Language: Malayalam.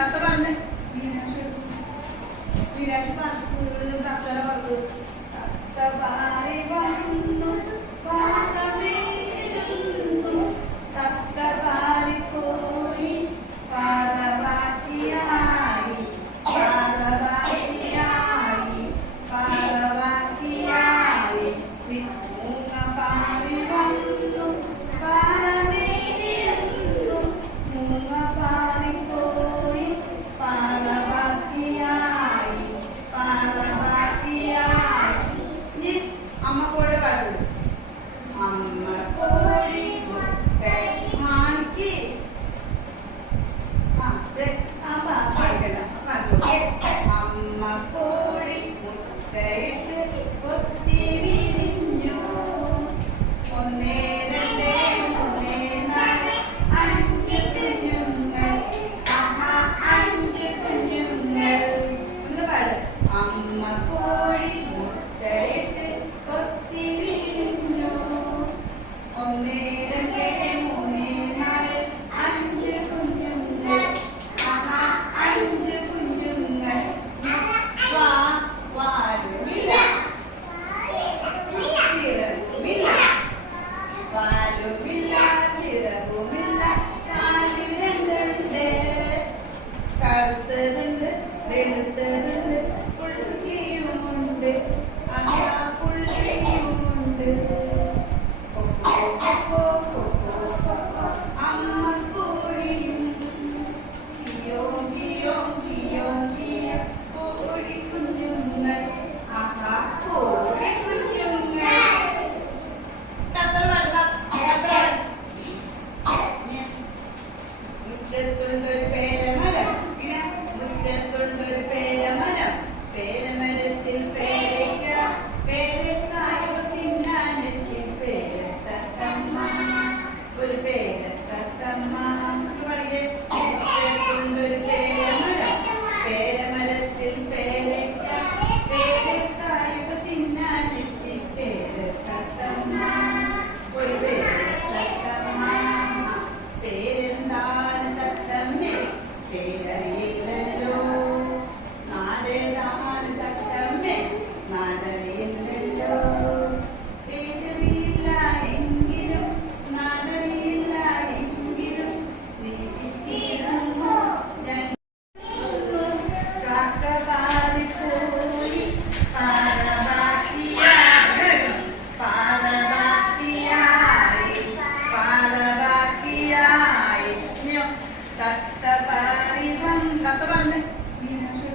തത്ത പറഞ്ഞ് മീനാക്ഷി തത്തല പറഞ്ഞു തത്ത പാറി വന്നു തത്ത പാറിപ്പോയി പാറവാക്കിയായി പാറവാക്കിയായി പാറവാക്കിയായി മൂങ്ങ പാറി വന്നു പാറമേലിരുന്നു മൂങ്ങ പാറിപ്പോയി പാറവാക്കിയായി പാറവാക്കിയായി. ഇനി അമ്മ കോഴി പാട്ടു. അമ്മ കോഴി മാണിക്ക് അമ്മ കോഴി മുട്ടയിട്ട് കൊത്തി വിരിഞ്ഞു. ഒന്നേ രണ്ടേ മൂന്നേ നാല് അഞ്ച് കുഞ്ഞുങ്ങൾ. ആഹാ അഞ്ച് കുഞ്ഞുങ്ങൾ. ഒന്ന് പാട്. അമ്മ കോഴി മുട്ടയിട്ട് കൊത്തി വിരിഞ്ഞു. ഒന്നേ രണ്ടേ മൂന്നേ നാല് അഞ്ച് കുഞ്ഞുങ്ങൾ. ആഹാ അഞ്ച് കുഞ്ഞുങ്ങൾ. വാലുമില്ല ചിറകുമില്ല വാലുമില്ല ചിറകുമില്ല കാലിൽ രണ്ടുണ്ട് കറുത്തതുണ്ട് വെളുത്തതുണ്ട് പുള്ളിയുമുണ്ട് അതാ പുള്ളിയുമുണ്ട്. അമ്മ കോഴിയും കിയോ കിയോ കിയോ കിയോ കോഴി കുഞ്ഞുങ്ങൾ. ആഹാ കോഴി കുഞ്ഞുങ്ങൾ. മുറ്റത്തുണ്ടൊരു പേരമരം മുറ്റത്തുണ്ടൊരു പേരമരം പേരമരത്തിൽ പേരയ്ക്ക പേരക്കായോ തിന്നാനെത്തി പേരത്തത്തമ്മ ഒരു പേരത്തത്തമ്മ. മുറ്റത്തുണ്ടൊരു പേരമരം പേരമരത്തിൽ പേരയ്ക്ക പേരക്കായോ തിന്നാനെത്തി പേരത്തത്തമ്മ ഒരു പേരത്തത്തമ്മ. പേരെന്താണ് തത്തമ്മേ പേരറിയില്ലല്ലോ നാടേതാണ് തത്തമ്മേ നാടറിയില്ലല്ലോ. പേരറിയില്ല എങ്കിലും നാടറിയില്ല എങ്കിലും സ്നേഹിച്ചിരുന്നു ഞാൻ. കാക്ക പാറിപ്പോയി പാറവാക്കിയായി പാറവാക്കിയായി പാറവാക്കിയായി. ഇനിയോ തത്ത പാറി തത്ത പറഞ്ഞ് മീനാക്ഷി